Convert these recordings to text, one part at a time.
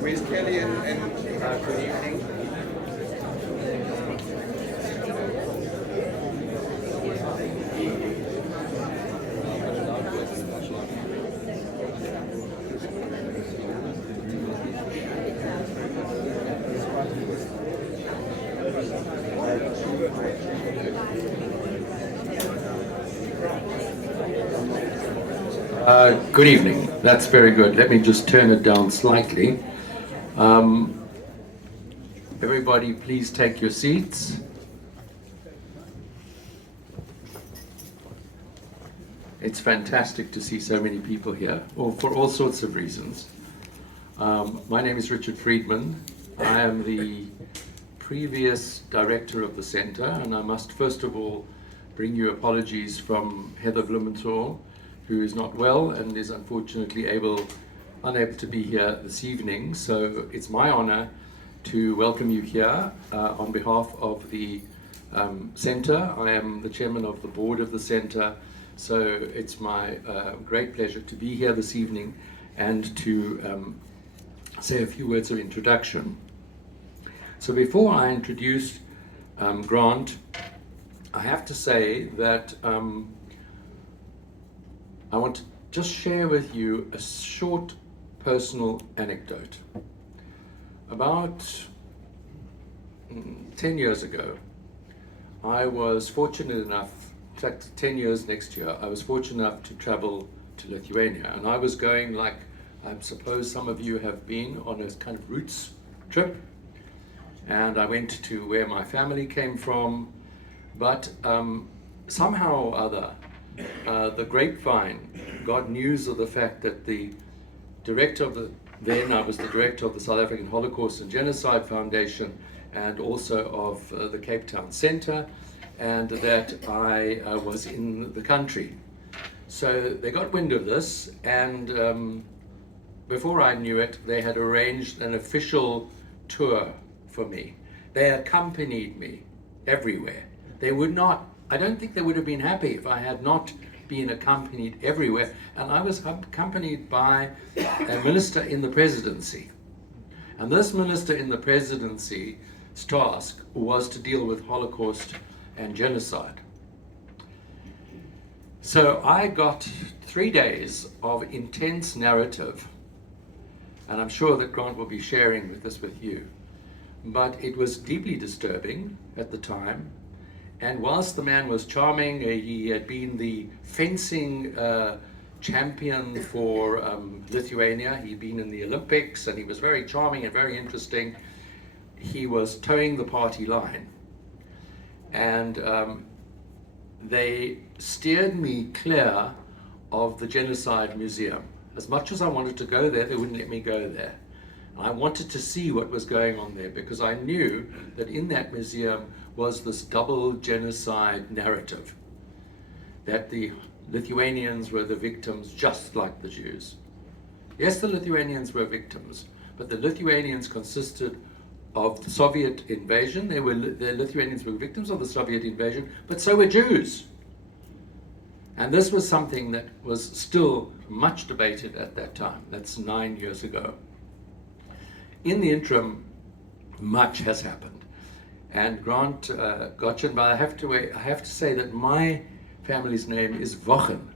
Where's Kelly and good evening? Good evening. That's very good. Let me just turn it down slightly. Everybody, please take your seats. It's fantastic to see so many people here, for all sorts of reasons. My name is Richard Friedman. I am the previous director of the center, and I must first of all bring you apologies from Heather Blumenthal, who is not well and is unfortunately unable to be here this evening. So it's my honor to welcome you here on behalf of the center. I am the chairman of the board of the center, so it's my great pleasure to be here this evening and to say a few words of introduction. So before I introduce Grant, I have to say that I want to just share with you a short personal anecdote. About 10 years ago, I was fortunate enough, in fact 10 years next year, I was fortunate enough to travel to Lithuania, and I was going, like I suppose some of you have been, on a kind of roots trip, and I went to where my family came from, but somehow or other, the grapevine got news of the fact that the director of I was the director of the South African Holocaust and Genocide Foundation and also of the Cape Town Center, and that I was in the country. So they got wind of this, and before I knew it, they had arranged an official tour for me. They accompanied me everywhere. They would not, I don't think they would have been happy if I had not been accompanied everywhere. And I was accompanied by a minister in the presidency. And this minister in the presidency's task was to deal with Holocaust and genocide. So I got 3 days of intense narrative, and I'm sure that Grant will be sharing this with you. But it was deeply disturbing at the time. And whilst the man was charming, he had been the fencing champion for Lithuania. He'd been in the Olympics, and he was very charming and very interesting. He was towing the party line. And they steered me clear of the Genocide Museum. As much as I wanted to go there, they wouldn't let me go there. I wanted to see what was going on there because I knew that in that museum was this double genocide narrative, that the Lithuanians were the victims just like the Jews. Yes, the Lithuanians were victims, but the Lithuanians consisted of the Soviet invasion. The Lithuanians were victims of the Soviet invasion, but so were Jews. And this was something that was still much debated at that time. That's 9 years ago. In the interim, much has happened. And Grant Gotchen, but I have to say that my family's name is Wochen.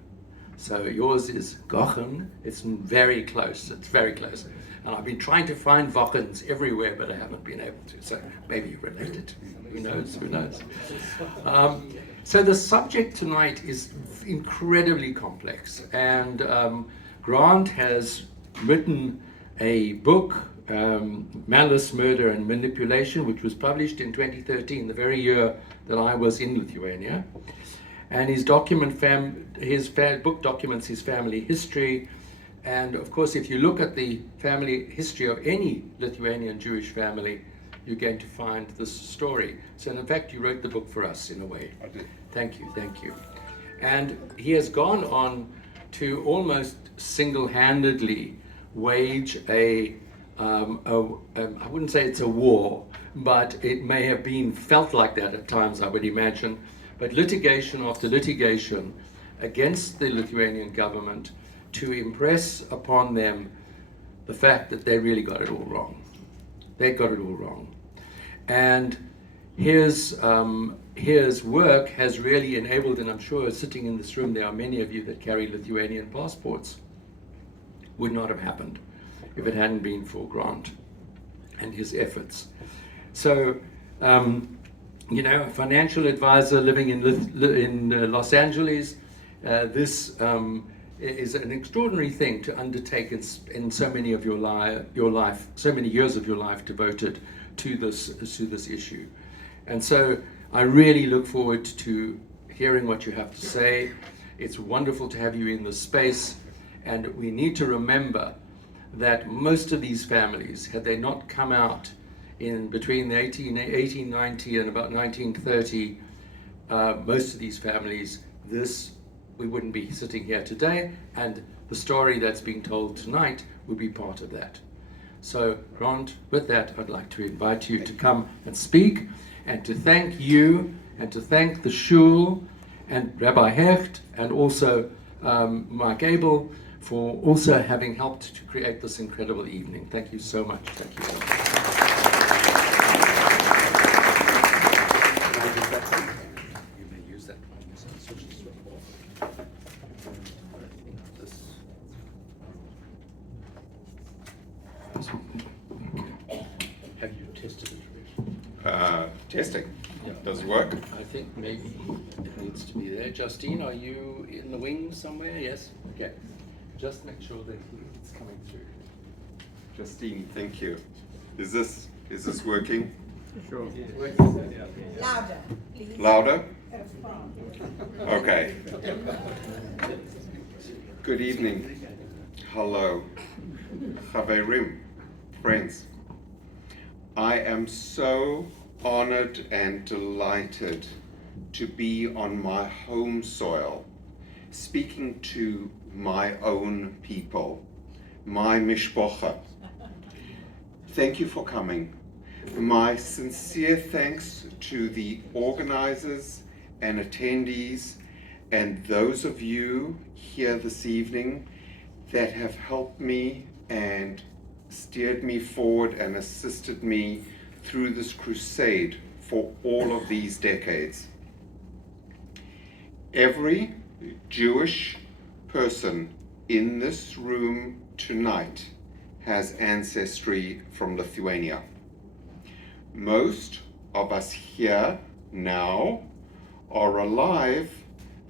So yours is Gochen. It's very close. It's very close. And I've been trying to find Wochens everywhere, but I haven't been able to. So maybe you're related. Who knows? Who knows? So the subject tonight is incredibly complex. And Grant has written a book, Malice, Murder and Manipulation, which was published in 2013, the very year that I was in Lithuania. And his book documents his family history. And of course, if you look at the family history of any Lithuanian Jewish family, you're going to find this story. So in fact, you wrote the book for us in a way. I did. Thank you, thank you. And he has gone on to almost single-handedly wage I wouldn't say it's a war, but it may have been felt like that at times, I would imagine. But litigation after litigation against the Lithuanian government to impress upon them the fact that they really got it all wrong. They got it all wrong. And his work has really enabled, and I'm sure sitting in this room there are many of you that carry Lithuanian passports, would not have happened if it hadn't been for Grant and his efforts. So, a financial advisor living in Los Angeles, this is an extraordinary thing to undertake in so many of your life, so many years of your life devoted to this issue. And so I really look forward to hearing what you have to say. It's wonderful to have you in this space, and we need to remember that most of these families, had they not come out in between 1890 and about 1930, most of these families, we wouldn't be sitting here today, and the story that's being told tonight would be part of that. So, Grant, with that, I'd like to invite you to come and speak, and to thank you, and to thank the Shul, and Rabbi Hecht, and also Mike Abel, for also having helped to create this incredible evening. Thank you so much. Thank you. You may use that one. Switch this one off. Have you tested it? Testing. Yeah. Does it work? I think maybe it needs to be there. Justine, are you in the wings somewhere? Yes? Okay. Just make sure that it's coming through. Justine, thank you. Is this working? Sure. Louder, please. Louder? Okay. Good evening. Hello. Chaverim, friends. I am so honored and delighted to be on my home soil, speaking to my own people, my mishpocha. Thank you for coming. My sincere thanks to the organizers and attendees and those of you here this evening that have helped me and steered me forward and assisted me through this crusade for all of these decades. Every Jewish person in this room tonight has ancestry from Lithuania. Most of us here now are alive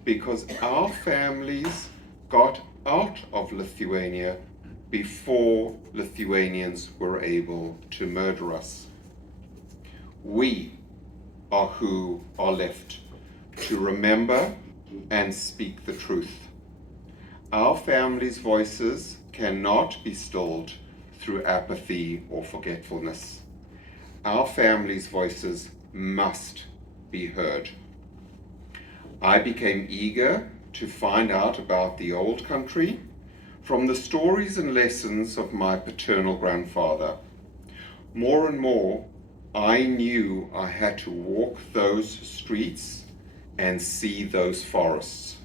because our families got out of Lithuania before Lithuanians were able to murder us. We are who are left to remember and speak the truth. Our families' voices cannot be stilled through apathy or forgetfulness. Our families' voices must be heard. I became eager to find out about the old country from the stories and lessons of my paternal grandfather. More and more, I knew I had to walk those streets and see those forests.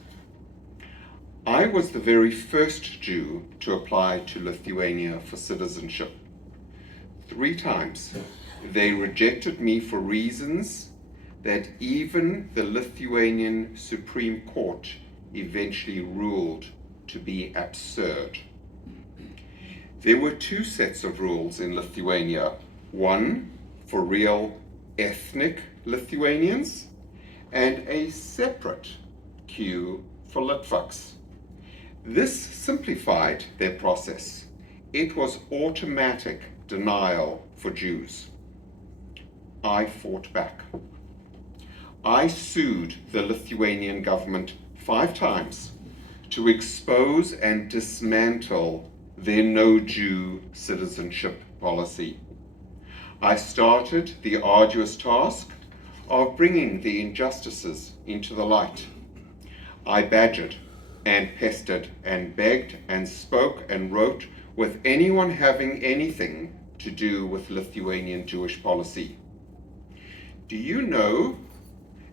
I was the very first Jew to apply to Lithuania for citizenship. 3 times, they rejected me for reasons that even the Lithuanian Supreme Court eventually ruled to be absurd. There were 2 sets of rules in Lithuania, one for real ethnic Lithuanians and a separate queue for Litvaks. This simplified their process. It was automatic denial for Jews. I fought back. I sued the Lithuanian government 5 times to expose and dismantle their no-Jew citizenship policy. I started the arduous task of bringing the injustices into the light. I badgered and pestered and begged and spoke and wrote with anyone having anything to do with Lithuanian Jewish policy. Do you know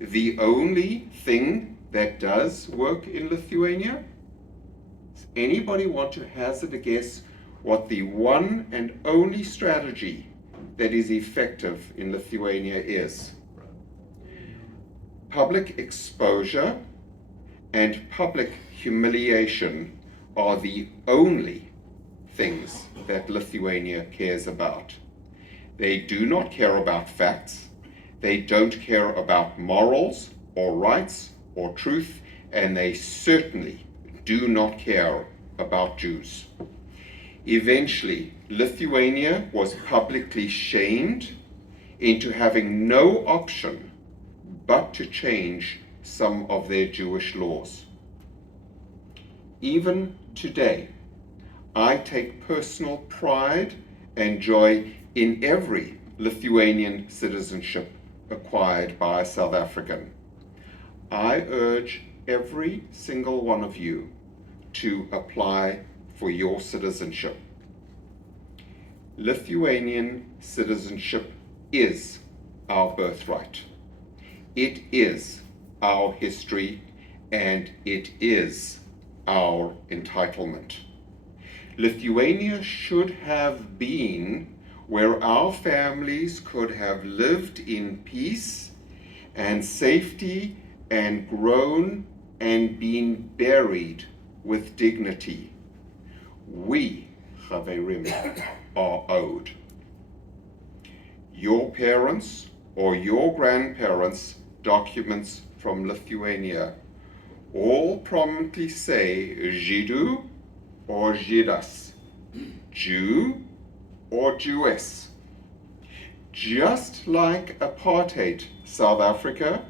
the only thing that does work in Lithuania? Does anybody want to hazard a guess what the one and only strategy that is effective in Lithuania is. Public exposure and public humiliation are the only things that Lithuania cares about. They do not care about facts. They don't care about morals or rights or truth, and they certainly do not care about Jews. Eventually, Lithuania was publicly shamed into having no option but to change some of their Jewish laws. Even today, I take personal pride and joy in every Lithuanian citizenship acquired by a South African. I urge every single one of you to apply for your citizenship. Lithuanian citizenship is our birthright. It is our history, and it is our entitlement. Lithuania should have been where our families could have lived in peace and safety and grown and been buried with dignity. We, Chaverim, are owed. Your parents or your grandparents' documents from Lithuania all prominently say Žydų or Žydas, Jew or Jewess. Just like apartheid South Africa,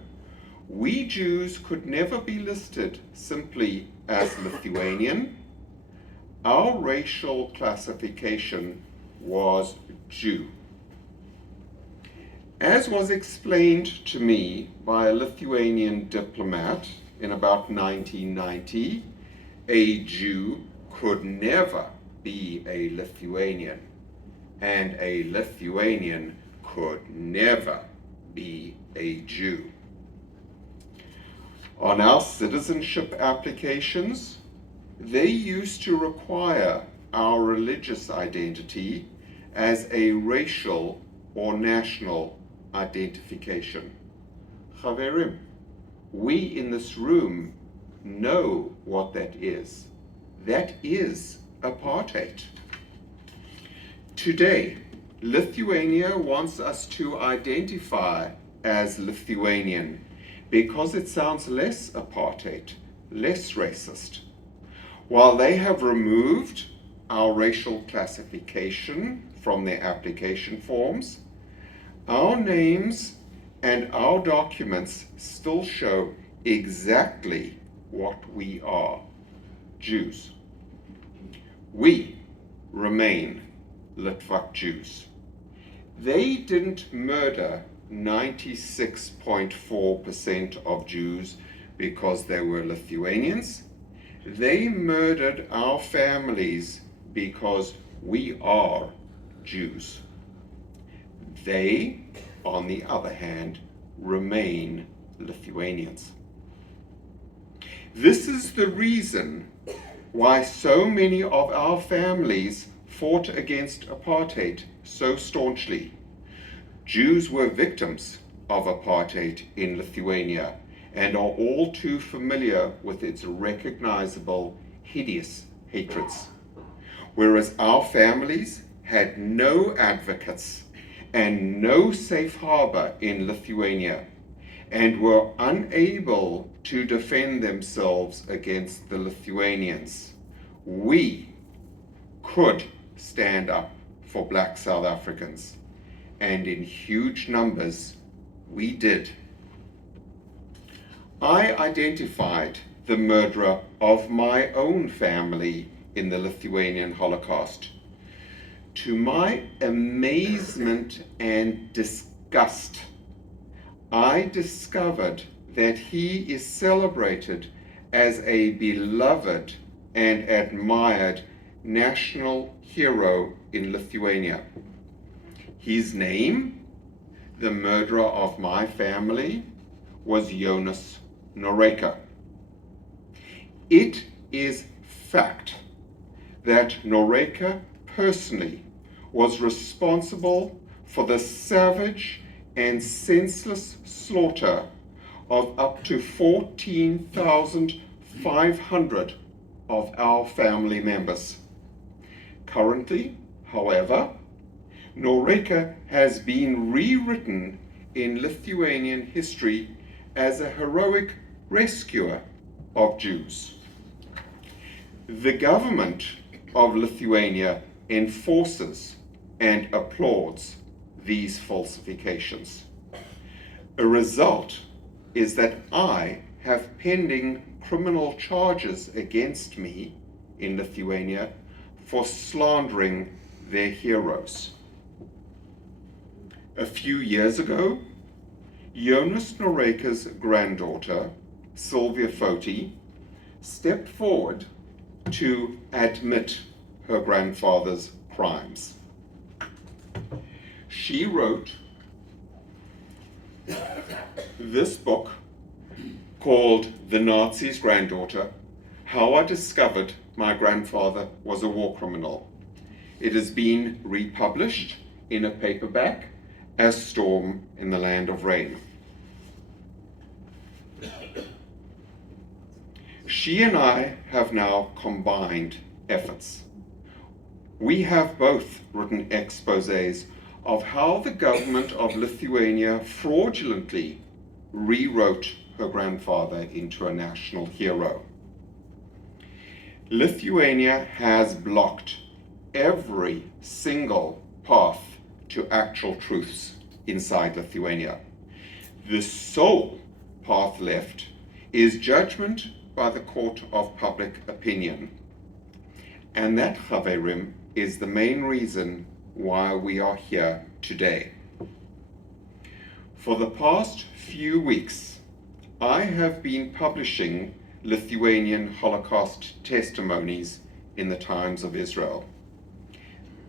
we Jews could never be listed simply as Lithuanian. Our racial classification was Jew. As was explained to me by a Lithuanian diplomat in about 1990, a Jew could never be a Lithuanian, and a Lithuanian could never be a Jew. On our citizenship applications, they used to require our religious identity as a racial or national identification. Chaverim, we in this room know what that is. That is apartheid. Today, Lithuania wants us to identify as Lithuanian because it sounds less apartheid, less racist. While they have removed our racial classification from their application forms, our names and our documents still show exactly what we are, Jews. We remain Litvak Jews. They didn't murder 96.4% of Jews because they were Lithuanians. They murdered our families because we are Jews. They, on the other hand, remain Lithuanians. This is the reason why so many of our families fought against apartheid so staunchly. Jews were victims of apartheid in Lithuania and are all too familiar with its recognizable, hideous hatreds. Whereas our families had no advocates and no safe harbor in Lithuania and were unable to defend themselves against the Lithuanians, we could stand up for Black South Africans, and in huge numbers we did. I identified the murderer of my own family in the Lithuanian Holocaust. To my amazement and disgust, I discovered that he is celebrated as a beloved and admired national hero in Lithuania. His name, the murderer of my family, was Jonas Noreika. It is fact that Noreika personally was responsible for the savage and senseless slaughter of up to 14,500 of our family members. Currently, however, Noreka has been rewritten in Lithuanian history as a heroic rescuer of Jews. The government of Lithuania enforces and applauds these falsifications. A result is that I have pending criminal charges against me in Lithuania for slandering their heroes. A few years ago, Jonas Noreka's granddaughter, Sylvia Foti, stepped forward to admit her grandfather's crimes. She wrote this book called The Nazi's Granddaughter: How I Discovered My Grandfather Was a War Criminal. It has been republished in a paperback as Storm in the Land of Rain. She and I have now combined efforts. We have both written exposés of how the government of Lithuania fraudulently rewrote her grandfather into a national hero. Lithuania has blocked every single path to actual truths inside Lithuania. The sole path left is judgment by the court of public opinion. And that, Chaverim, is the main reason why we are here today. For the past few weeks, I have been publishing Lithuanian Holocaust testimonies in the Times of Israel.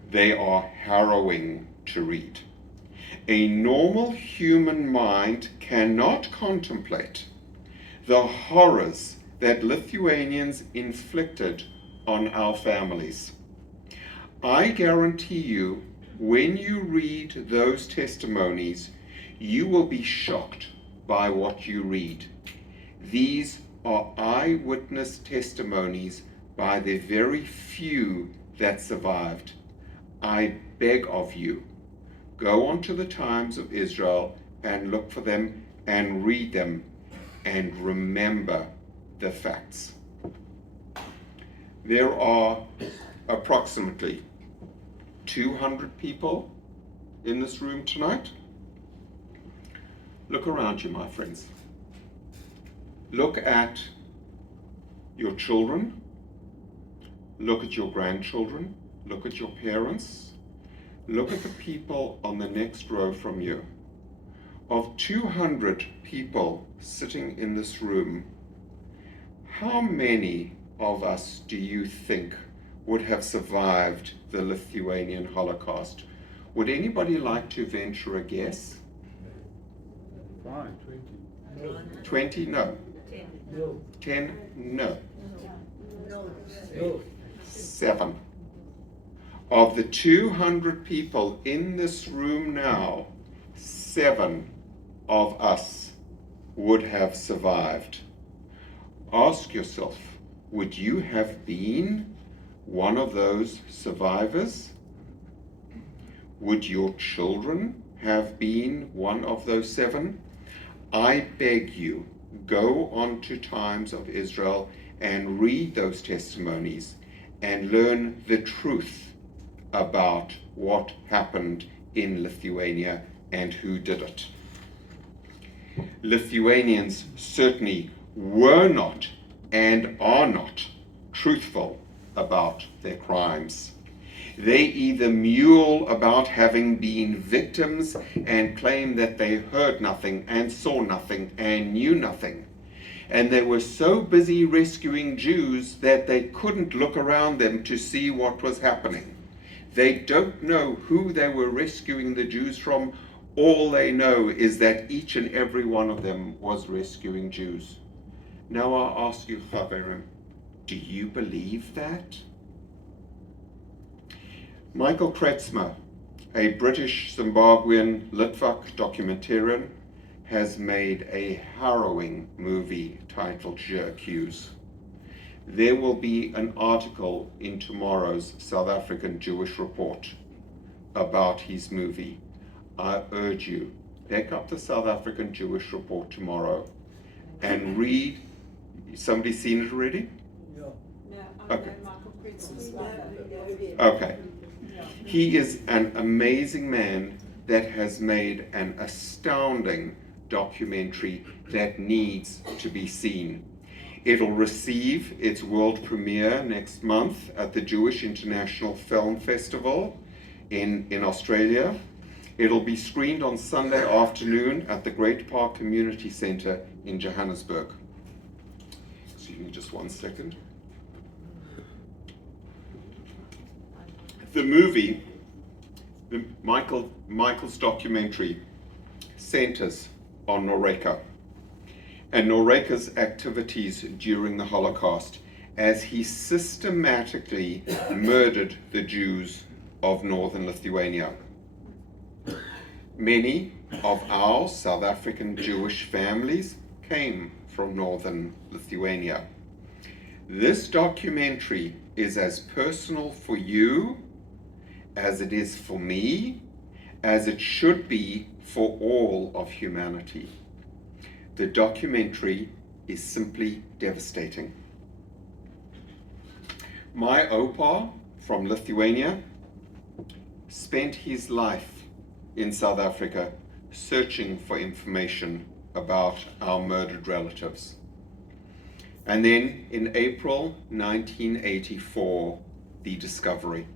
They are harrowing to read. A normal human mind cannot contemplate the horrors that Lithuanians inflicted on our families. I guarantee you, when you read those testimonies, you will be shocked by what you read. These are eyewitness testimonies by the very few that survived. I beg of you, go onto the Times of Israel and look for them and read them and remember the facts. There are approximately 200 people in this room tonight. Look around you, my friends. Look at your children. Look at your grandchildren. Look at your parents. Look at the people on the next row from you. Of 200 people sitting in this room, how many of us do you think would have survived the Lithuanian Holocaust? Would anybody like to venture a guess? 5, 20. 20? No. 10. No. 10? No. No. 7. Of the 200 people in this room now, 7 of us would have survived. Ask yourself, would you have been one of those survivors? Would your children have been one of those 7? I beg you, go on to Times of Israel and read those testimonies and learn the truth about what happened in Lithuania and who did it. Lithuanians certainly were not and are not truthful about their crimes. They either mule about having been victims and claim that they heard nothing and saw nothing and knew nothing. And they were so busy rescuing Jews that they couldn't look around them to see what was happening. They don't know who they were rescuing the Jews from. All they know is that each and every one of them was rescuing Jews. Now I ask you, Chaverim, do you believe that? Michael Kretzmer, a British Zimbabwean Litvak documentarian, has made a harrowing movie titled Je Accuse. There will be an article in tomorrow's South African Jewish Report about his movie. I urge you, pick up the South African Jewish Report tomorrow and read. Somebody seen it already? No. Okay. Michael Pritz's mother. Okay. He is an amazing man that has made an astounding documentary that needs to be seen. It'll receive its world premiere next month at the Jewish International Film Festival in Australia. It'll be screened on Sunday afternoon at the Great Park Community Centre in Johannesburg. Excuse me just one second. The movie, Michael's documentary, centers on Noreka and Noreka's activities during the Holocaust as he systematically murdered the Jews of northern Lithuania. Many of our South African Jewish families came from northern Lithuania. This documentary is as personal for you as it is for me, as it should be for all of humanity. The documentary is simply devastating. My Opa from Lithuania spent his life in South Africa searching for information about our murdered relatives. And then in April 1984, the discovery.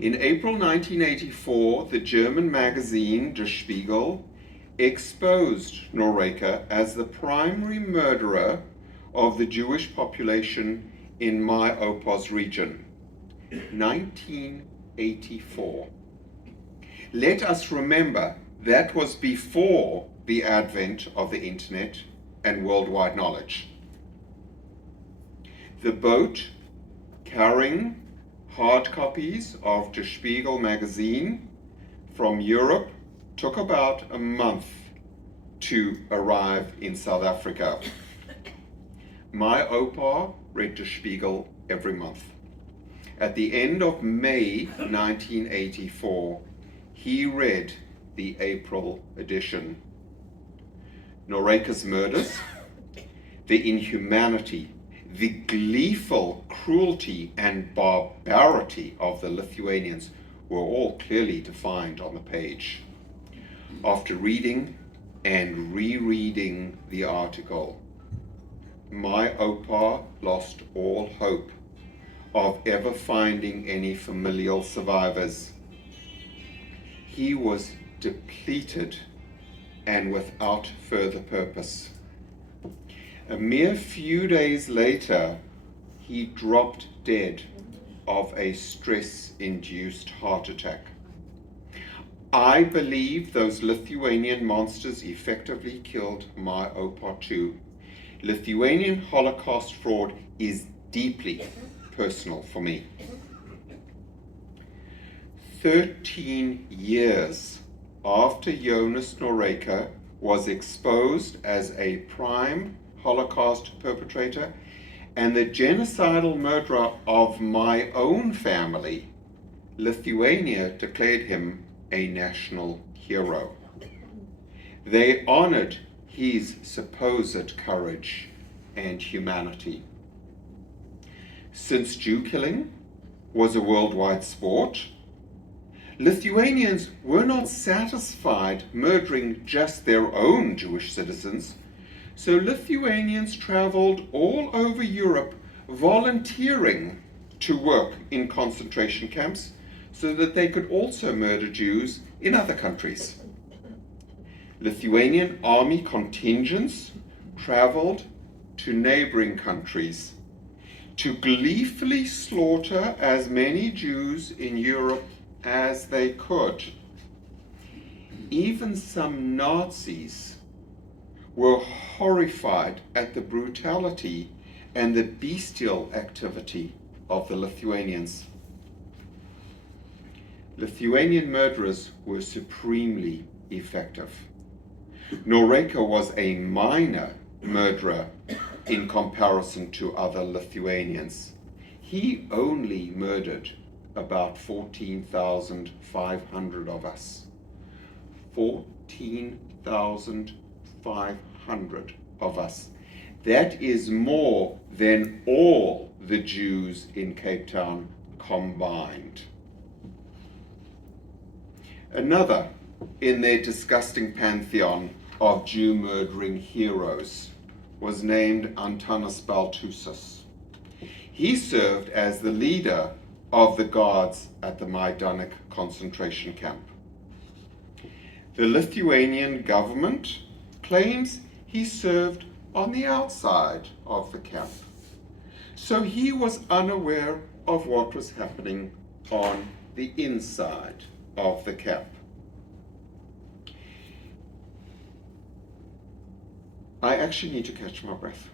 In April 1984, the German magazine Der Spiegel exposed Noreka as the primary murderer of the Jewish population in my Opa's region. 1984. Let us remember that was before the advent of the internet and worldwide knowledge. The boat carrying hard copies of Der Spiegel magazine from Europe took about a month to arrive in South Africa. My Opa read Der Spiegel every month. At the end of May 1984, he read the April edition. Noreka's murders, the inhumanity, the gleeful cruelty and barbarity of the Lithuanians were all clearly defined on the page. After reading and rereading the article, my Opa lost all hope of ever finding any familial survivors. He was depleted and without further purpose. A mere few days later, he dropped dead of a stress-induced heart attack. I believe those Lithuanian monsters effectively killed my Opa too. Lithuanian Holocaust fraud is deeply personal for me. 13 years after Jonas Noreka was exposed as a prime Holocaust perpetrator and the genocidal murderer of my own family, Lithuania declared him a national hero. They honored his supposed courage and humanity. Since Jew killing was a worldwide sport, Lithuanians were not satisfied murdering just their own Jewish citizens, so Lithuanians traveled all over Europe volunteering to work in concentration camps so that they could also murder Jews in other countries. Lithuanian army contingents traveled to neighboring countries to gleefully slaughter as many Jews in Europe as they could. Even some Nazis were horrified at the brutality and the bestial activity of the Lithuanians. Lithuanian murderers were supremely effective. Noreka was a minor murderer in comparison to other Lithuanians. He only murdered about 14,500 of us. 14,500 of us. That is more than all the Jews in Cape Town combined. Another in their disgusting pantheon of Jew murdering heroes was named Antanas Baltusas. He served as the leader of the guards at the Majdanek concentration camp. The Lithuanian government claims he served on the outside of the camp, so he was unaware of what was happening on the inside of the camp. I actually need to catch my breath.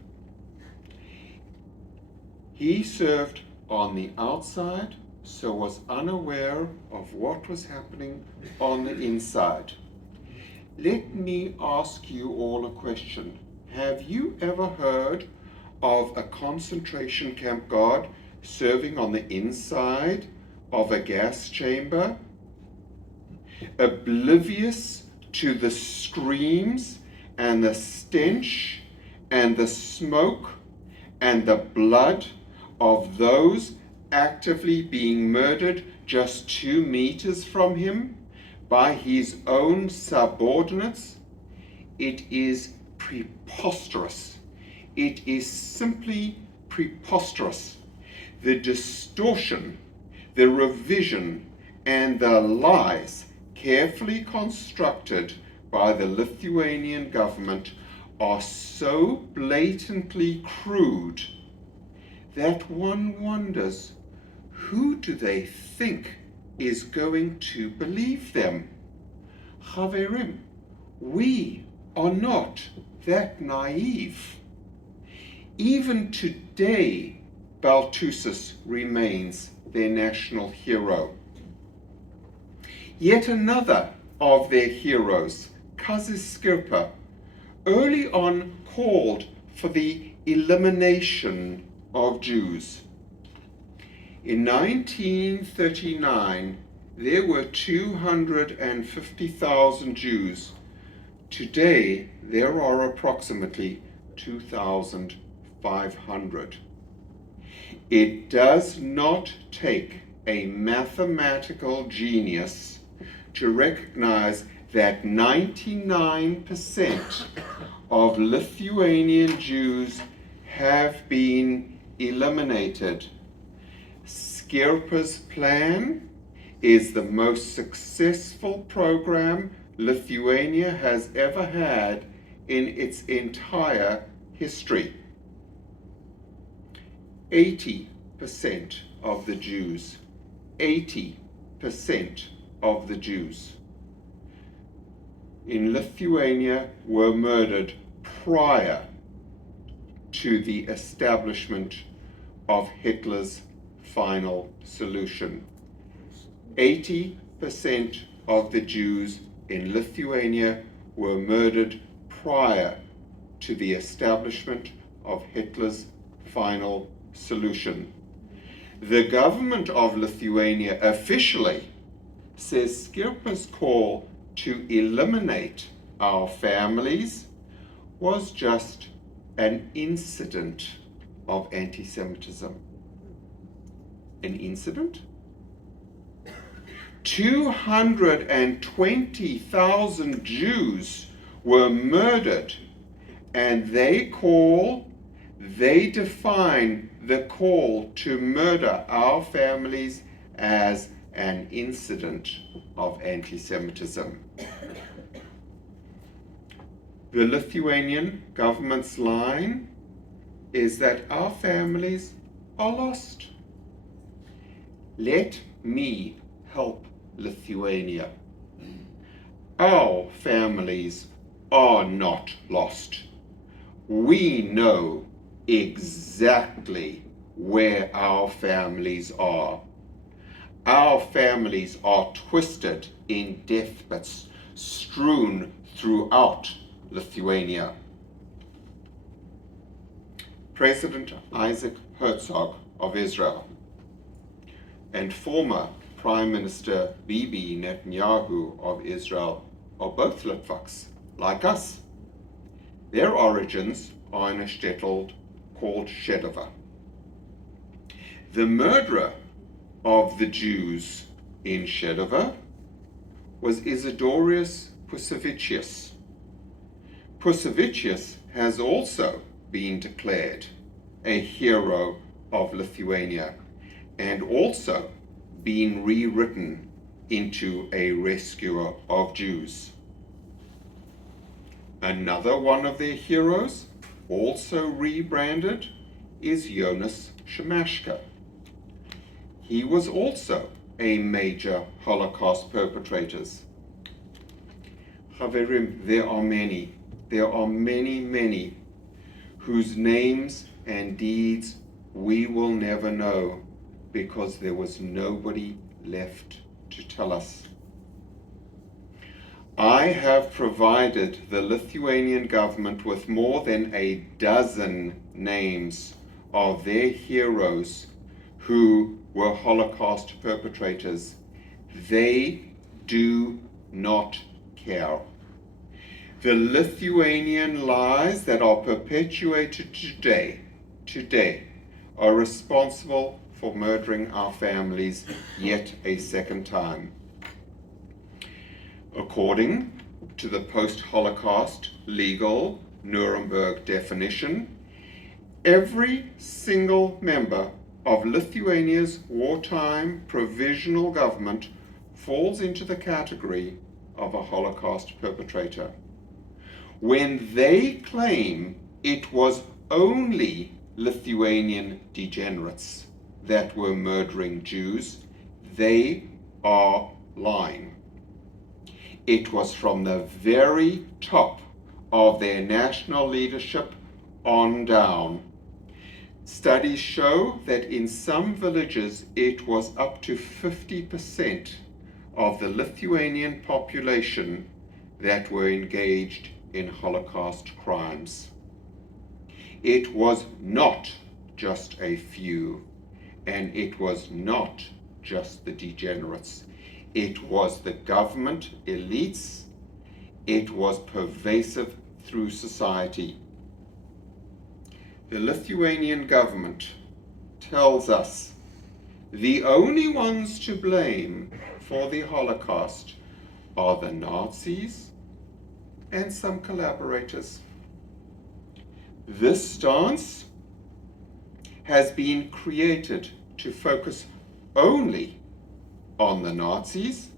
He served on the outside, so was unaware of what was happening on the inside. Let me ask you all a question. Have you ever heard of a concentration camp guard serving on the inside of a gas chamber, oblivious to the screams and the stench and the smoke and the blood of those actively being murdered just 2 meters from him by his own subordinates? It is preposterous. It is simply preposterous. The distortion, the revision, and the lies carefully constructed by the Lithuanian government are so blatantly crude that one wonders, who do they think is going to believe them? Chaverim, we are not that naive. Even today, Baltusas remains their national hero. Yet another of their heroes, Kazis Skirpa, early on called for the elimination of Jews. In 1939, there were 250,000 Jews. Today, there are approximately 2,500. It does not take a mathematical genius to recognize that 99% of Lithuanian Jews have been eliminated. Skirpa's plan is the most successful program Lithuania has ever had in its entire history. 80% of the Jews, 80% of the Jews in Lithuania were murdered prior to the establishment of Hitler's final solution. 80% of the Jews in Lithuania were murdered prior to the establishment of Hitler's final solution. The government of Lithuania officially says Skirpa's call to eliminate our families was just an incident of anti-Semitism. An incident? 220,000 Jews were murdered, and they define the call to murder our families as an incident of anti-Semitism. The Lithuanian government's line is that our families are lost. Let me help Lithuania. Our families are not lost. We know exactly where our families are. Our families are twisted in death pits, strewn throughout Lithuania. President Isaac Herzog of Israel and former Prime Minister Bibi Netanyahu of Israel are both Litvaks, like us. Their origins are in a shtetl called Shedova. The murderer of the Jews in Shedova was Isidorus Pusevicius. Pusevicius has also been declared a hero of Lithuania and also been rewritten into a rescuer of Jews. Another one of their heroes, also rebranded, is Jonas Shemashka. He was also a major Holocaust perpetrator. Chaverim, there are many, whose names and deeds we will never know because there was nobody left to tell us. I have provided the Lithuanian government with more than a dozen names of their heroes who were Holocaust perpetrators. They do not care. The Lithuanian lies that are perpetuated today are responsible for murdering our families yet a second time. According to the post-Holocaust legal Nuremberg definition, every single member of Lithuania's wartime provisional government falls into the category of a Holocaust perpetrator. When they claim it was only Lithuanian degenerates that were murdering Jews, they are lying. It was from the very top of their national leadership on down. Studies show that in some villages it was up to 50% of the Lithuanian population that were engaged in Holocaust crimes. It was not just a few, and it was not just the degenerates. It was the government elites. It was pervasive through society. The Lithuanian government tells us the only ones to blame for the Holocaust are the Nazis and some collaborators. This stance has been created to focus only on the Nazis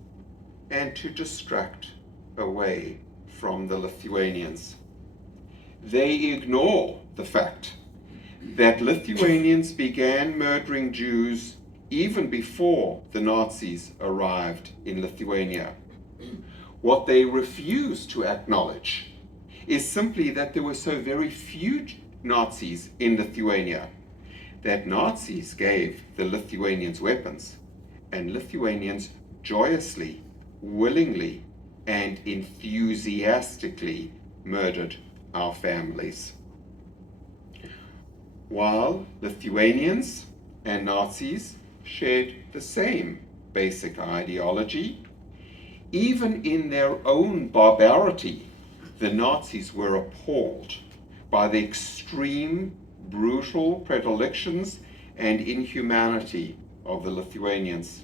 and to distract away from the Lithuanians. They ignore the fact that Lithuanians began murdering Jews even before the Nazis arrived in Lithuania. What they refuse to acknowledge is simply that there were so very few Nazis in Lithuania that Nazis gave the Lithuanians weapons, and Lithuanians joyously, willingly, and enthusiastically murdered our families. While Lithuanians and Nazis shared the same basic ideology, even in their own barbarity, the Nazis were appalled by the extreme, brutal predilections and inhumanity of the Lithuanians.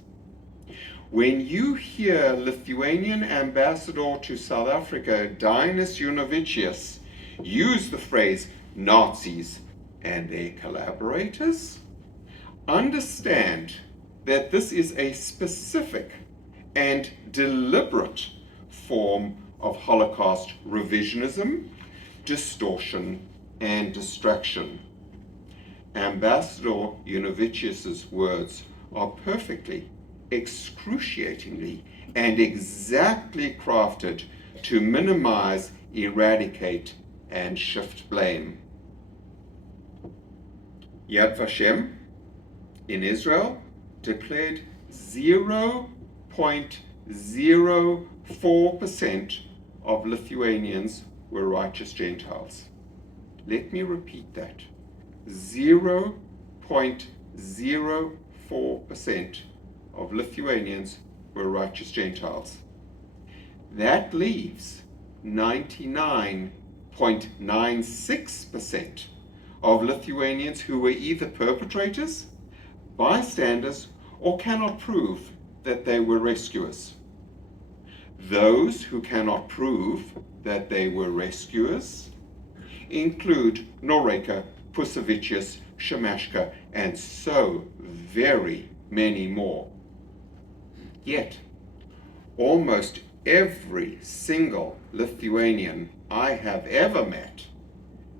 When you hear Lithuanian ambassador to South Africa, Dinas Junovicius, use the phrase Nazis and their collaborators, understand that this is a specific and deliberate form of Holocaust revisionism, distortion, and distraction. Ambassador Junovicius's words are perfectly, excruciatingly, and exactly crafted to minimize, eradicate, and shift blame. Yad Vashem in Israel declared 0.04% of Lithuanians were righteous Gentiles. Let me repeat that. 0.04% of Lithuanians were righteous Gentiles. That leaves 99.96% of Lithuanians who were either perpetrators, bystanders, or cannot prove that they were rescuers. Those who cannot prove that they were rescuers include Noreka, Pusevicius, Shemashka, and so very many more. Yet, almost every single Lithuanian I have ever met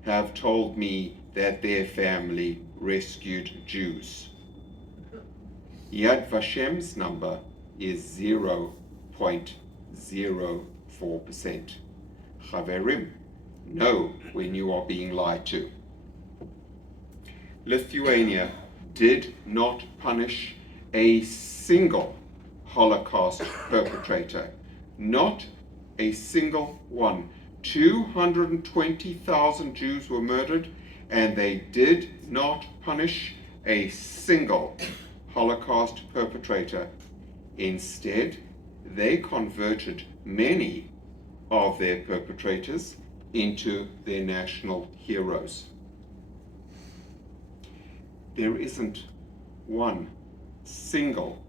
have told me that their family rescued Jews. Yad Vashem's number is 0.04%. Chaverim, know when you are being lied to. Lithuania did not punish a single Holocaust perpetrator, not a single one. 220,000 Jews were murdered, and they did not punish a single Holocaust perpetrator. Instead, they converted many of their perpetrators into their national heroes. There isn't one single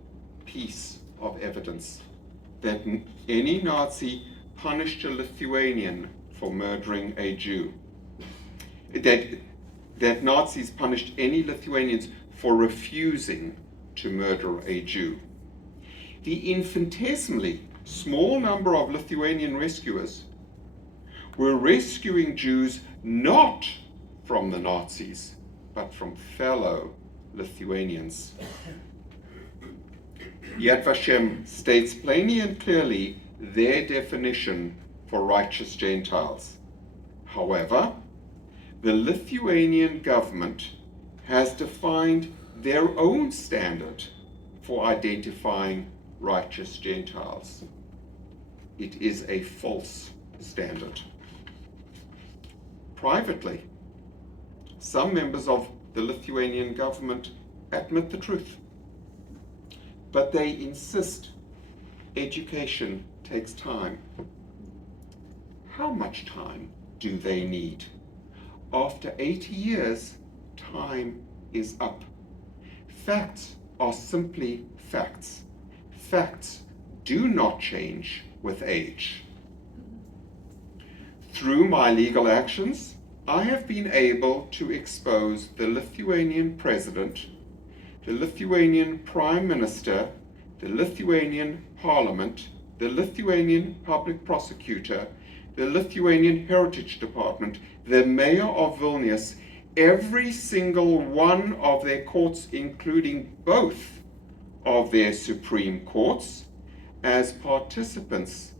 piece of evidence that any Nazi punished a Lithuanian for murdering a Jew. That Nazis punished any Lithuanians for refusing to murder a Jew. The infinitesimally small number of Lithuanian rescuers were rescuing Jews not from the Nazis, but from fellow Lithuanians. Yad Vashem states plainly and clearly their definition for righteous Gentiles. However, the Lithuanian government has defined their own standard for identifying righteous Gentiles. It is a false standard. Privately, some members of the Lithuanian government admit the truth, but they insist education takes time. How much time do they need? After 80 years, time is up. Facts are simply facts. Facts do not change with age. Through my legal actions, I have been able to expose the Lithuanian president, the Lithuanian prime minister, the Lithuanian parliament, the Lithuanian public prosecutor, the Lithuanian heritage department, the mayor of Vilnius, every single one of their courts, including both of their supreme courts, as participants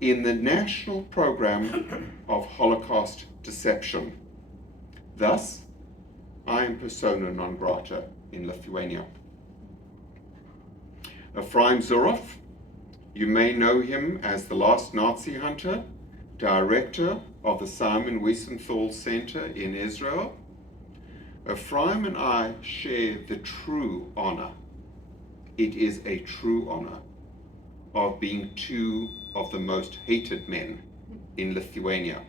in the national program of Holocaust deception. Thus, I am persona non grata in Lithuania. Ephraim Zurov, you may know him as the last Nazi hunter, director of the Simon Wiesenthal Center in Israel. Ephraim and I share the true honor. It is a true honor of being two of the most hated men in Lithuania.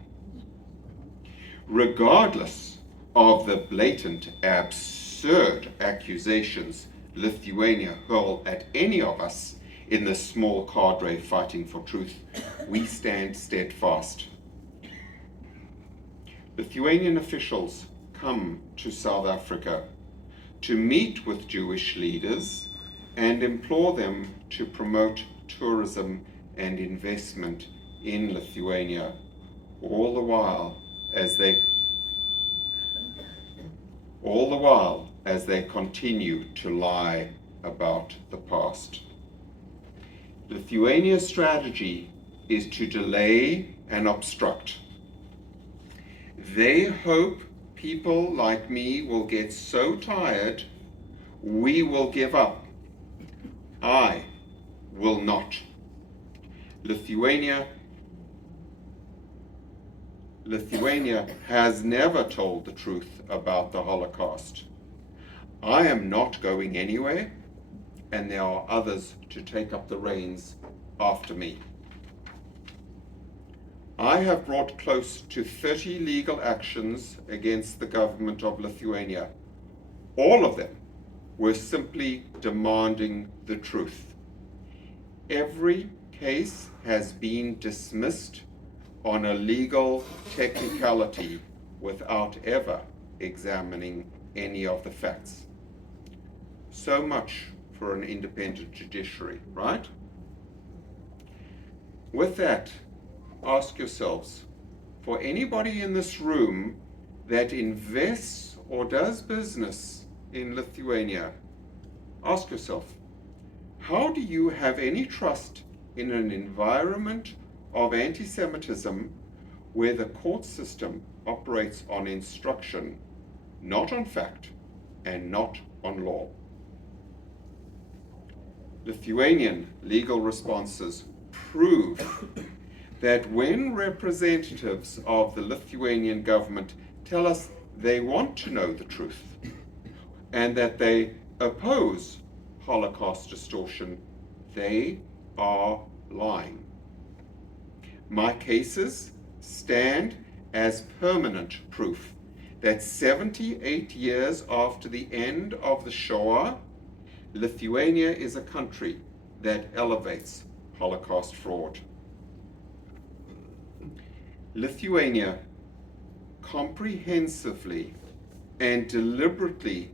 Regardless of the blatant, absurd accusations Lithuania hurl at any of us in the small cadre fighting for truth, we stand steadfast. Lithuanian officials come to South Africa to meet with Jewish leaders and implore them to promote tourism and investment in Lithuania, all the while as they continue to lie about the past. Lithuania's strategy is to delay and obstruct. They hope people like me will get so tired we will give up. I will not. Lithuania has never told the truth about the Holocaust. I am not going anywhere, and there are others to take up the reins after me. I have brought close to 30 legal actions against the government of Lithuania. All of them were simply demanding the truth. Every case has been dismissed on a legal technicality without ever examining any of the facts. So much for an independent judiciary, right? With that, ask yourselves, for anybody in this room that invests or does business in Lithuania, ask yourself, how do you have any trust in an environment of anti-Semitism where the court system operates on instruction, not on fact, and not on law? Lithuanian legal responses prove that when representatives of the Lithuanian government tell us they want to know the truth and that they oppose Holocaust distortion, they are lying. My cases stand as permanent proof that 78 years after the end of the Shoah, Lithuania is a country that elevates Holocaust fraud. Lithuania comprehensively and deliberately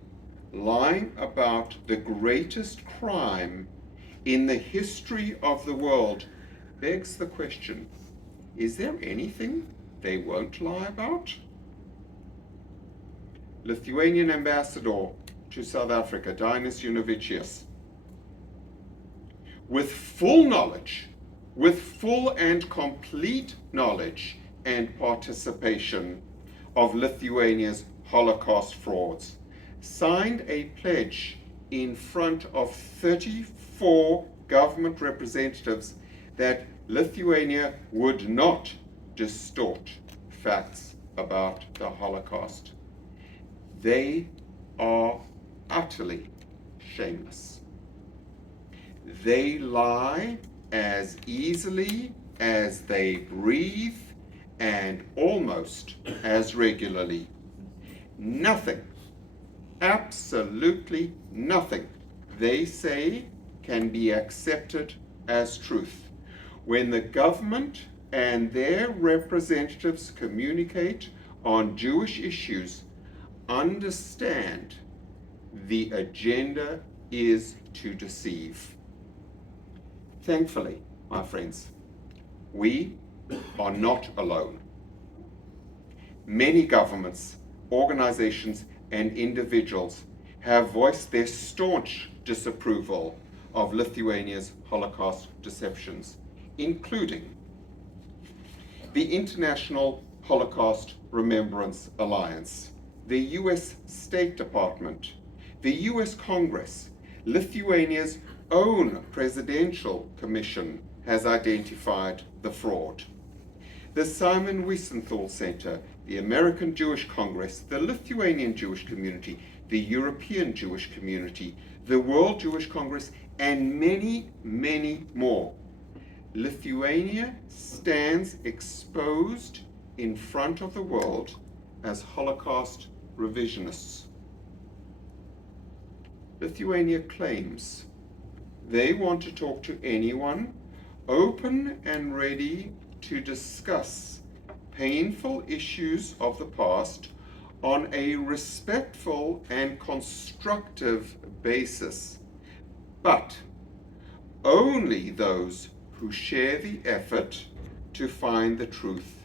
lying about the greatest crime in the history of the world begs the question, is there anything they won't lie about? Lithuanian ambassador to South Africa, Dinas Unovicius, with full knowledge, with full and complete knowledge and participation of Lithuania's Holocaust frauds, signed a pledge in front of 34 government representatives that Lithuania would not distort facts about the Holocaust. They are utterly shameless. They lie as easily as they breathe and almost as regularly. Nothing, absolutely nothing they say can be accepted as truth. When the government and their representatives communicate on Jewish issues, understand the agenda is to deceive. Thankfully, my friends, we are not alone. Many governments, organizations, and individuals have voiced their staunch disapproval of Lithuania's Holocaust deceptions, including the International Holocaust Remembrance Alliance, the US State Department, the US Congress, Lithuania's own presidential commission has identified the fraud. The Simon Wiesenthal Center, the American Jewish Congress, the Lithuanian Jewish Community, the European Jewish Community, the World Jewish Congress, and many, many more. Lithuania stands exposed in front of the world as Holocaust revisionists. Lithuania claims they want to talk to anyone open and ready to discuss painful issues of the past on a respectful and constructive basis, but only those who share the effort to find the truth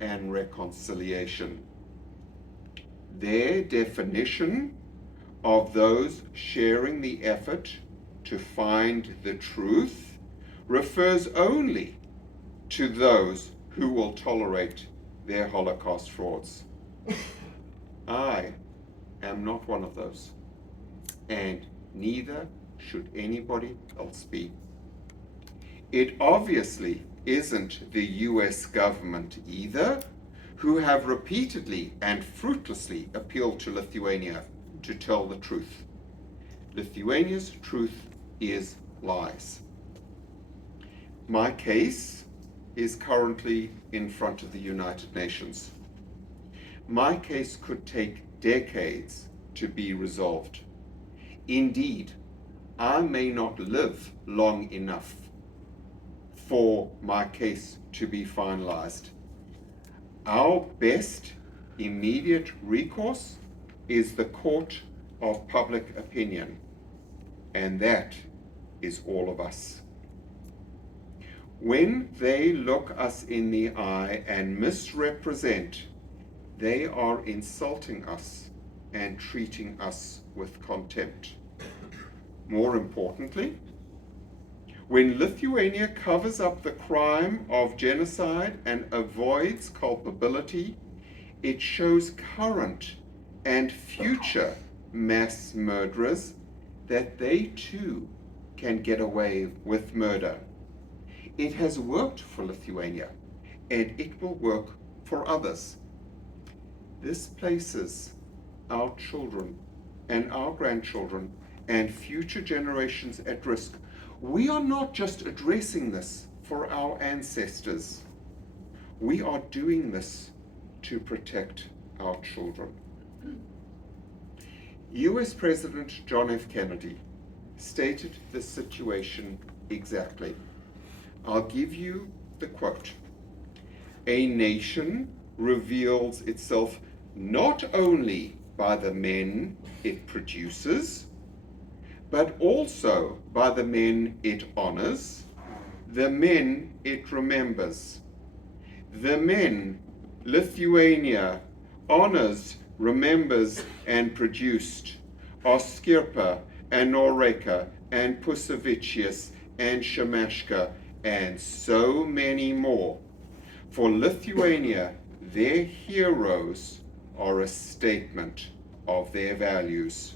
and reconciliation. Their definition of those sharing the effort to find the truth refers only to those who will tolerate their Holocaust frauds. I am not one of those, and neither should anybody else be. It obviously isn't the US government either, who have repeatedly and fruitlessly appealed to Lithuania to tell the truth. Lithuania's truth is lies. My case is currently in front of the United Nations. My case could take decades to be resolved. Indeed, I may not live long enough for my case to be finalized. Our best immediate recourse is the court of public opinion, and that is all of us. When they look us in the eye and misrepresent, they are insulting us and treating us with contempt. More importantly, when Lithuania covers up the crime of genocide and avoids culpability, it shows current and future mass murderers that they too can get away with murder. It has worked for Lithuania, and it will work for others. This places our children and our grandchildren and future generations at risk. We are not just addressing this for our ancestors. We are doing this to protect our children. US President John F. Kennedy stated the situation exactly. I'll give you the quote. A nation reveals itself not only by the men it produces, but also by the men it honors, the men it remembers. The men Lithuania honors, remembers, and produced are Skirpa and Noreka and Pusavicius and Shemashka and so many more. For Lithuania, their heroes are a statement of their values.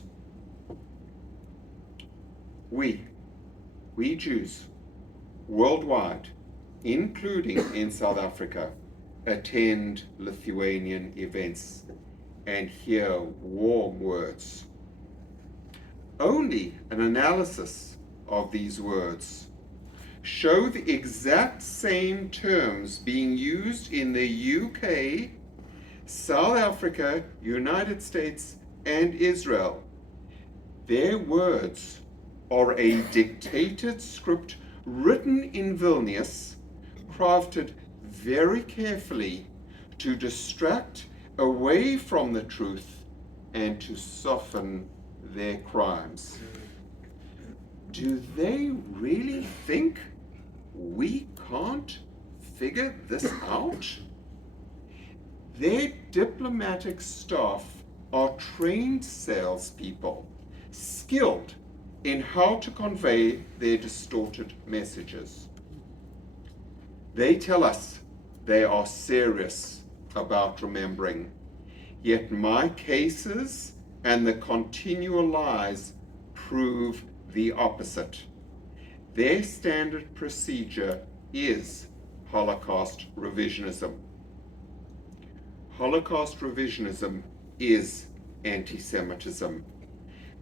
We Jews, worldwide, including in South Africa, attend Lithuanian events and hear warm words. Only an analysis of these words show the exact same terms being used in the UK, South Africa, United States, and Israel. Their words are a dictated script written in Vilnius, crafted very carefully to distract away from the truth and to soften their crimes. Do they really think we can't figure this out? Their diplomatic staff are trained salespeople, skilled in how to convey their distorted messages. They tell us they are serious about remembering, yet my cases and the continual lies prove the opposite. Their standard procedure is Holocaust revisionism. Holocaust revisionism is anti-Semitism.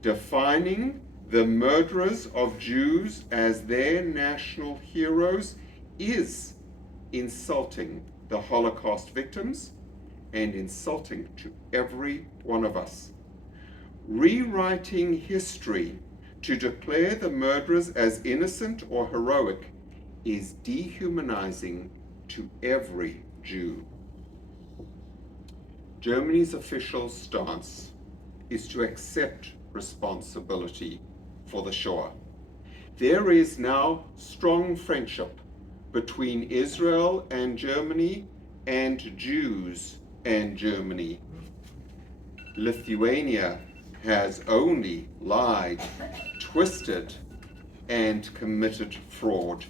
Defining the murderers of Jews as their national heroes is insulting the Holocaust victims and insulting to every one of us. Rewriting history to declare the murderers as innocent or heroic is dehumanizing to every Jew. Germany's official stance is to accept responsibility for the Shoah. There is now strong friendship between Israel and Germany and Jews and Germany. Lithuania has only lied, twisted, and committed fraud.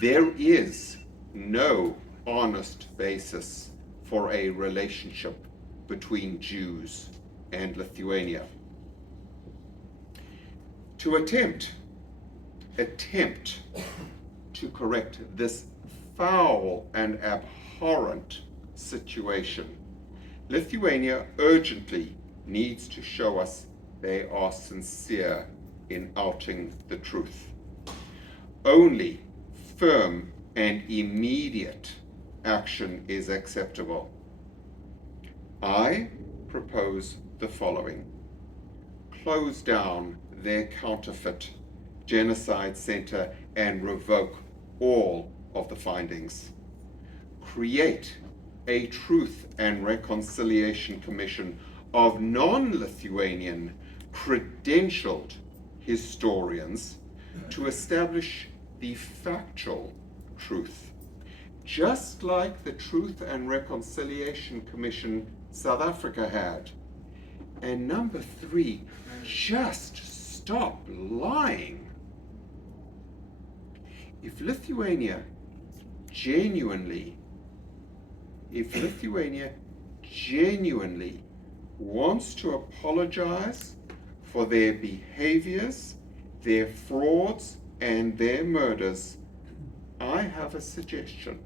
There is no honest basis for a relationship between Jews and Lithuania. to attempt to correct this foul and abhorrent situation. Lithuania urgently needs to show us they are sincere in outing the truth. Only firm and immediate action is acceptable. I propose the following. Close down their counterfeit genocide center and revoke all of the findings. Create a Truth and Reconciliation Commission of non-Lithuanian credentialed historians to establish the factual truth, just like the Truth and Reconciliation Commission South Africa had. And number 3, just stop lying. If Lithuania genuinely wants to apologize for their behaviors, their frauds, and their murders, I have a suggestion.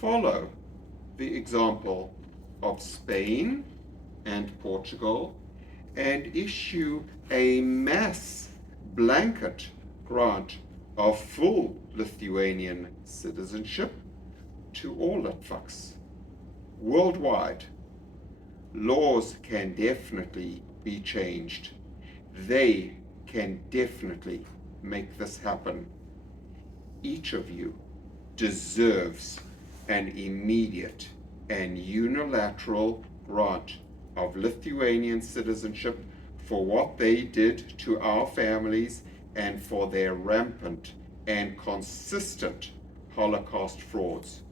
Follow the example of Spain and Portugal and issue a mass blanket grant of full Lithuanian citizenship to all Litvaks. Worldwide, laws can definitely be changed. They can definitely make this happen. Each of you deserves an immediate and unilateral grant of Lithuanian citizenship for what they did to our families and for their rampant and consistent Holocaust frauds.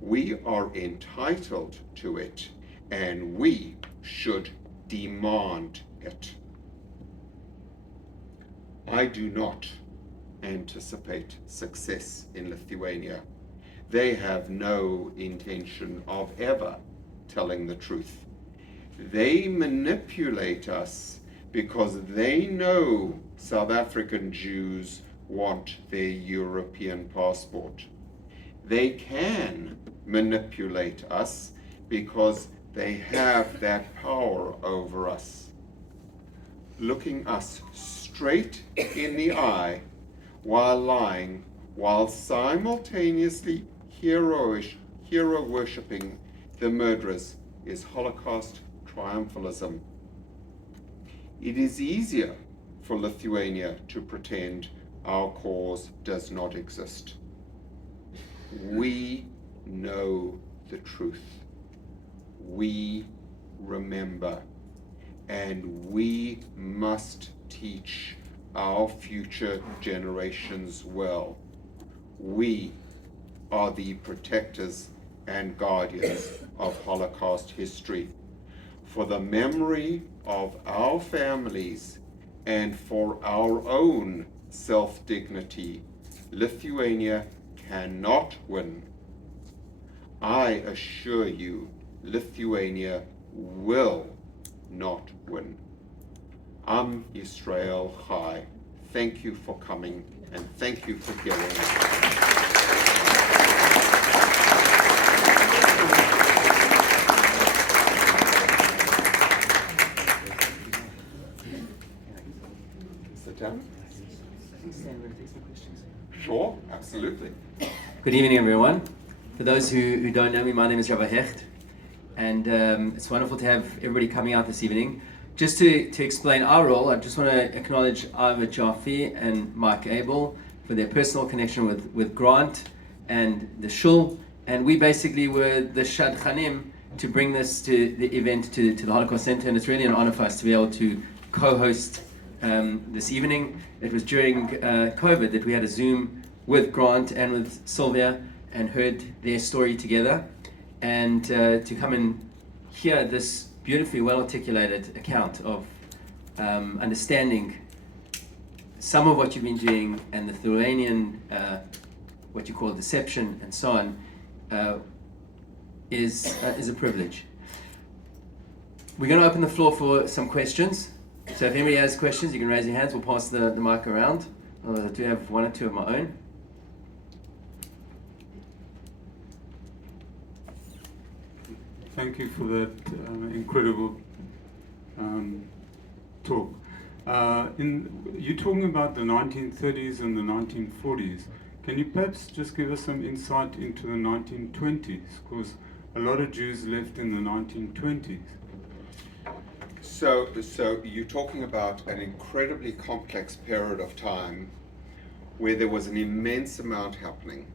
We are entitled to it, and we should demand it. I do not anticipate success in Lithuania. They have no intention of ever telling the truth. They manipulate us because they know South African Jews want their European passport. They can manipulate us because they have that power over us. Looking us straight in the eye while lying, while simultaneously hero worshipping the murderers, is Holocaust triumphalism. It is easier for Lithuania to pretend our cause does not exist. We know the truth. We remember, and we must teach our future generations well. We are the protectors and guardians of Holocaust history. For the memory of our families and for our own self-dignity, Lithuania cannot win. I assure you, Lithuania will not win. Am Yisrael Chai. Thank you for coming, and thank you for hearing us. Sit down. Sure, absolutely. Good evening, everyone. For those who don't know me, my name is Rabbi Hecht, and it's wonderful to have everybody coming out this evening. Just to explain our role, I just want to acknowledge Ivor Jaffe and Mike Abel for their personal connection with Grant and the Shul, and we basically were the Shadchanim to bring this to the event to the Holocaust Center, and it's really an honor for us to be able to co-host this evening. It was during COVID that we had a Zoom with Grant and with Sylvia and heard their story together, and to come and hear this beautifully well-articulated account of understanding some of what you've been doing and the Lithuanian, what you call deception and so on, is a privilege. We're going to open the floor for some questions. So if anybody has questions, you can raise your hands. We'll pass the mic around. I do have one or two of my own. Thank you for that incredible talk. You're talking about the 1930s and the 1940s. Can you perhaps just give us some insight into the 1920s? Because a lot of Jews left in the 1920s. So you're talking about an incredibly complex period of time where there was an immense amount happening.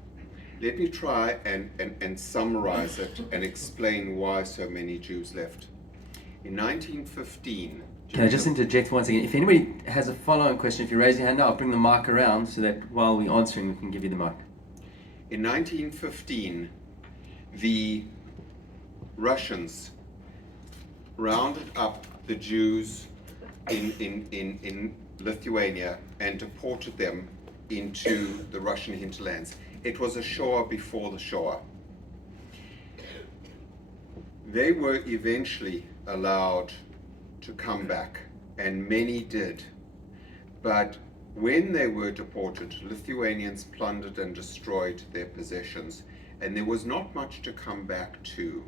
Let me try and summarize it and explain why so many Jews left. In 1915... Can I just interject once again? If anybody has a follow-on question, if you raise your hand now, I'll bring the mic around so that while we're answering, we can give you the mic. In 1915, the Russians rounded up the Jews in Lithuania and deported them into the Russian hinterlands. It was a Shoah before the Shoah. They were eventually allowed to come back, and many did. But when they were deported, Lithuanians plundered and destroyed their possessions, and there was not much to come back to.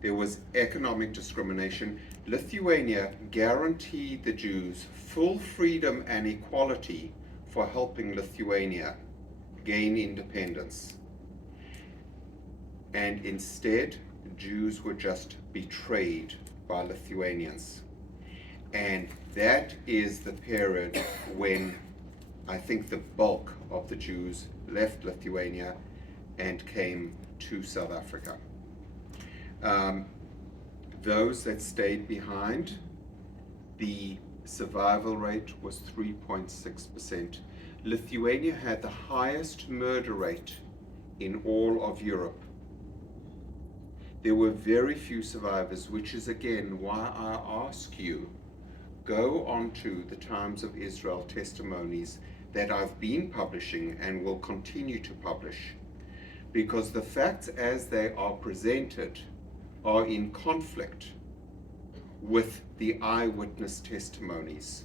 There was economic discrimination. Lithuania guaranteed the Jews full freedom and equality for helping Lithuania gain independence. And instead, Jews were just betrayed by Lithuanians. And that is the period when I think the bulk of the Jews left Lithuania and came to South Africa. Those that stayed behind, the survival rate was 3.6%. Lithuania had the highest murder rate in all of Europe. There were very few survivors, which is again why I ask you, go onto the Times of Israel testimonies that I've been publishing and will continue to publish, because the facts as they are presented are in conflict with the eyewitness testimonies.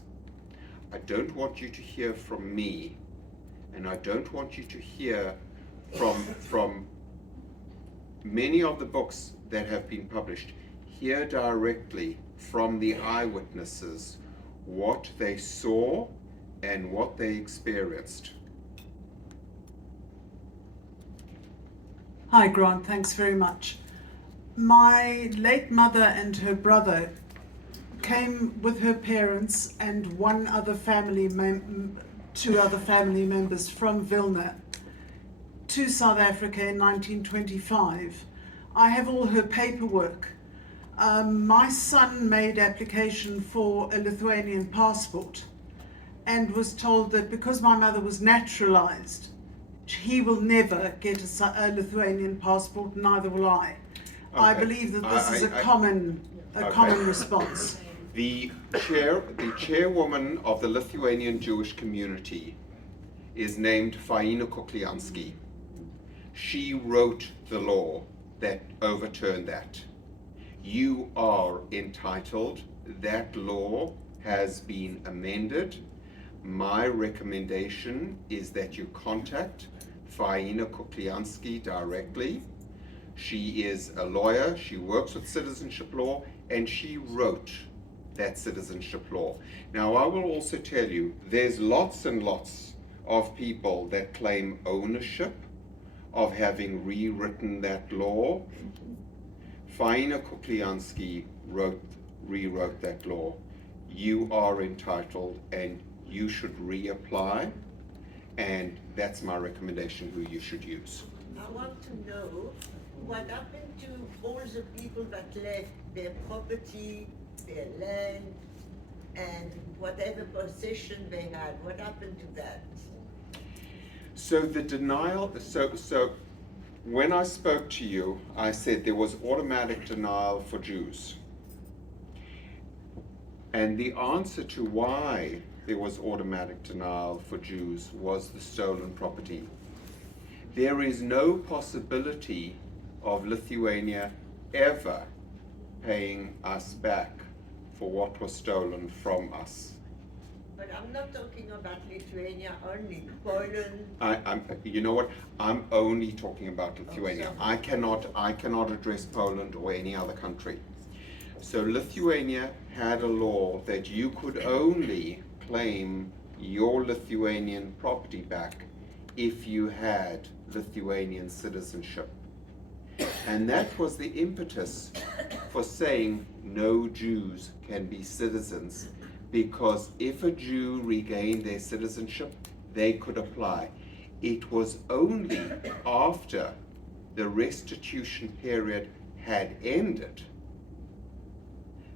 I don't want you to hear from me, and I don't want you to hear from many of the books that have been published. Hear directly from the eyewitnesses what they saw and what they experienced. Hi Grant, thanks very much. My late mother and her brother came with her parents and two other family members from Vilna to South Africa in 1925. I have all her paperwork. My son made application for a Lithuanian passport and was told that because my mother was naturalized, he will never get a Lithuanian passport, neither will I. Okay. I believe that this is a common response. The chairwoman of the Lithuanian Jewish community is named Faina Kukliansky. She wrote the law that overturned that. You are entitled. That law has been amended. My recommendation is that you contact Faina Kukliansky directly. She is a lawyer, she works with citizenship law, and she wrote that citizenship law. Now, I will also tell you, there's lots and lots of people that claim ownership of having rewritten that law. Faina Kukliansky rewrote that law. You are entitled and you should reapply, and that's my recommendation who you should use. I want to know what happened to all the people that left their property, their land, and whatever possession they had. What happened to that? So the denial, so when I spoke to you, I said there was automatic denial for Jews. And the answer to why there was automatic denial for Jews was the stolen property. There is no possibility of Lithuania ever paying us back for what was stolen from us. But I'm not talking about Lithuania only, Poland. You know what? I'm only talking about Lithuania. sorry. I cannot address Poland or any other country. So Lithuania had a law that you could only claim your Lithuanian property back if you had Lithuanian citizenship. And that was the impetus for saying no Jews can be citizens, because if a Jew regained their citizenship, they could apply. It was only after the restitution period had ended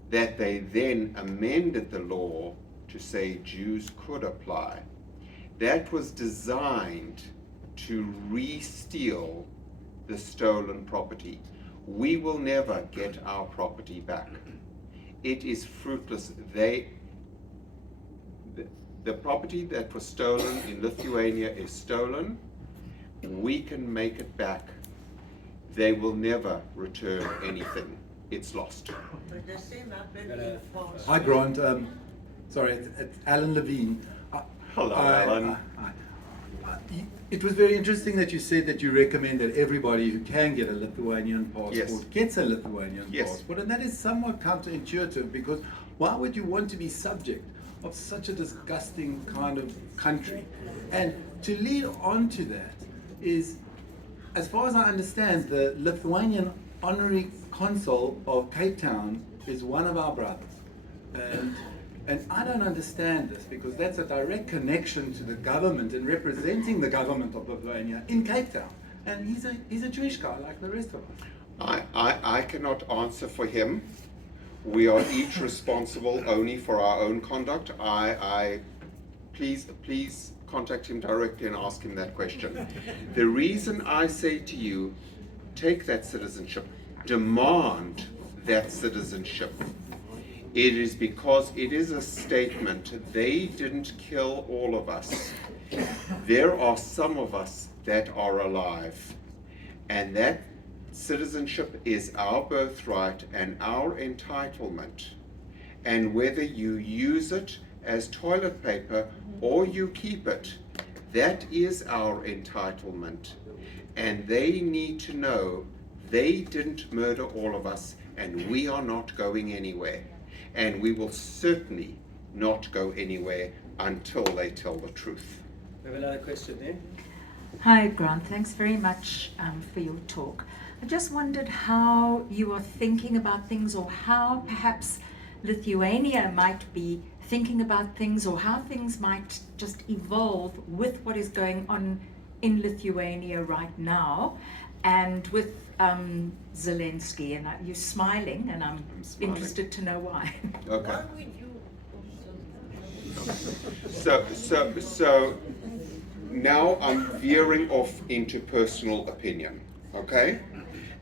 that they then amended the law to say Jews could apply. That was designed to re-steal the stolen property. We will never get our property back. It is fruitless. The property that was stolen in Lithuania is stolen. We can make it back. They will never return anything. It's lost. But the same happened in France. Hi, Grant. Sorry, it's Alan Levine. Hello, Alan. It was very interesting that you said that you recommend that everybody who can get a Lithuanian passport Yes. gets a Lithuanian Yes. passport, and that is somewhat counterintuitive, because why would you want to be subject of such a disgusting kind of country? And to lead on to that is, as far as I understand, the Lithuanian honorary consul of Cape Town is one of our brothers. And I don't understand this, because that's a direct connection to the government and representing the government of Lithuania in Cape Town. And he's a Jewish guy like the rest of us. I cannot answer for him. We are each responsible only for our own conduct. Please contact him directly and ask him that question. The reason I say to you, take that citizenship, demand that citizenship, it is because it is a statement. They didn't kill all of us. There are some of us that are alive, and that citizenship is our birthright and our entitlement. And whether you use it as toilet paper or you keep it, that is our entitlement. And they need to know they didn't murder all of us, and we are not going anywhere. And we will certainly not go anywhere until they tell the truth. We have another question there. Hi, Grant. Thanks very much for your talk. I just wondered how you are thinking about things, or how perhaps Lithuania might be thinking about things, or how things might just evolve with what is going on in Lithuania right now, and with Zelensky. And you're smiling, and I'm smiling. interested to know why. Okay. Why would you? So now I'm veering off into personal opinion, okay?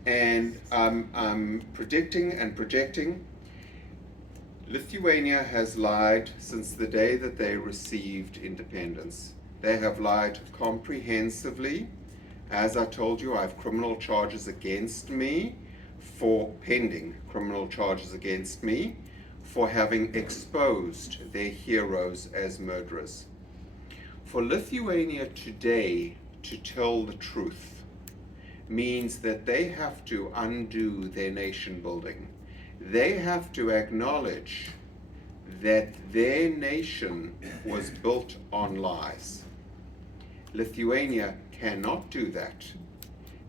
And I'm predicting and projecting. Lithuania has lied since the day that they received independence. They have lied comprehensively. As I told you, I have criminal charges against me pending criminal charges against me for having exposed their heroes as murderers. For Lithuania today to tell the truth means that they have to undo their nation building. They have to acknowledge that their nation was built on lies. Lithuania cannot do that.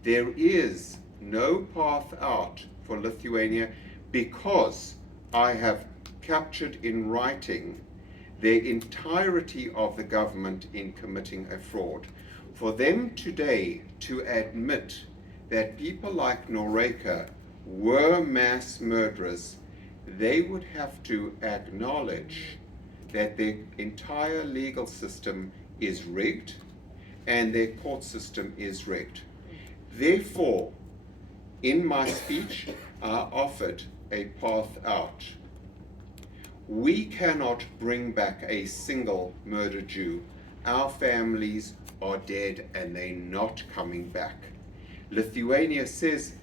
There is no path out for Lithuania, because I have captured in writing the entirety of the government in committing a fraud. For them today to admit that people like Noreka were mass murderers, they would have to acknowledge that their entire legal system is rigged and their court system is rigged. Therefore, in my speech, I offered a path out. We cannot bring back a single murdered Jew. Our families are dead and they're not coming back. Lithuania says